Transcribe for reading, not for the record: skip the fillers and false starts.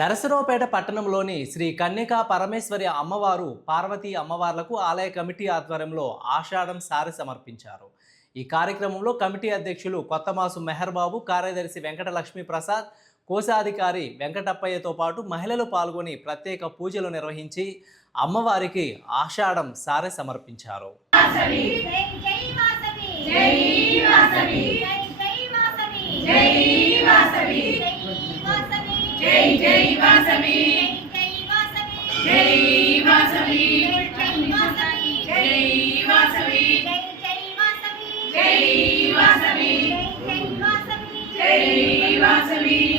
నరసరావుపేట పట్టణంలోని శ్రీ కన్యకా పరమేశ్వరి అమ్మవారు పార్వతీ అమ్మవార్లకు ఆలయ కమిటీ ఆధ్వర్యంలో ఆషాఢం సారె సమర్పించారు. ఈ కార్యక్రమంలో కమిటీ అధ్యక్షులు కొత్తమాసు మెహర్బాబు, కార్యదర్శి వెంకట లక్ష్మీ ప్రసాద్, కోశాధికారి వెంకటప్పయ్యతో పాటు మహిళలు పాల్గొని ప్రత్యేక పూజలు నిర్వహించి అమ్మవారికి ఆషాఢం సారె సమర్పించారు. जय जय वासवी जय वासवी जय वासवी जय वासवी जय वासवी जय वासवी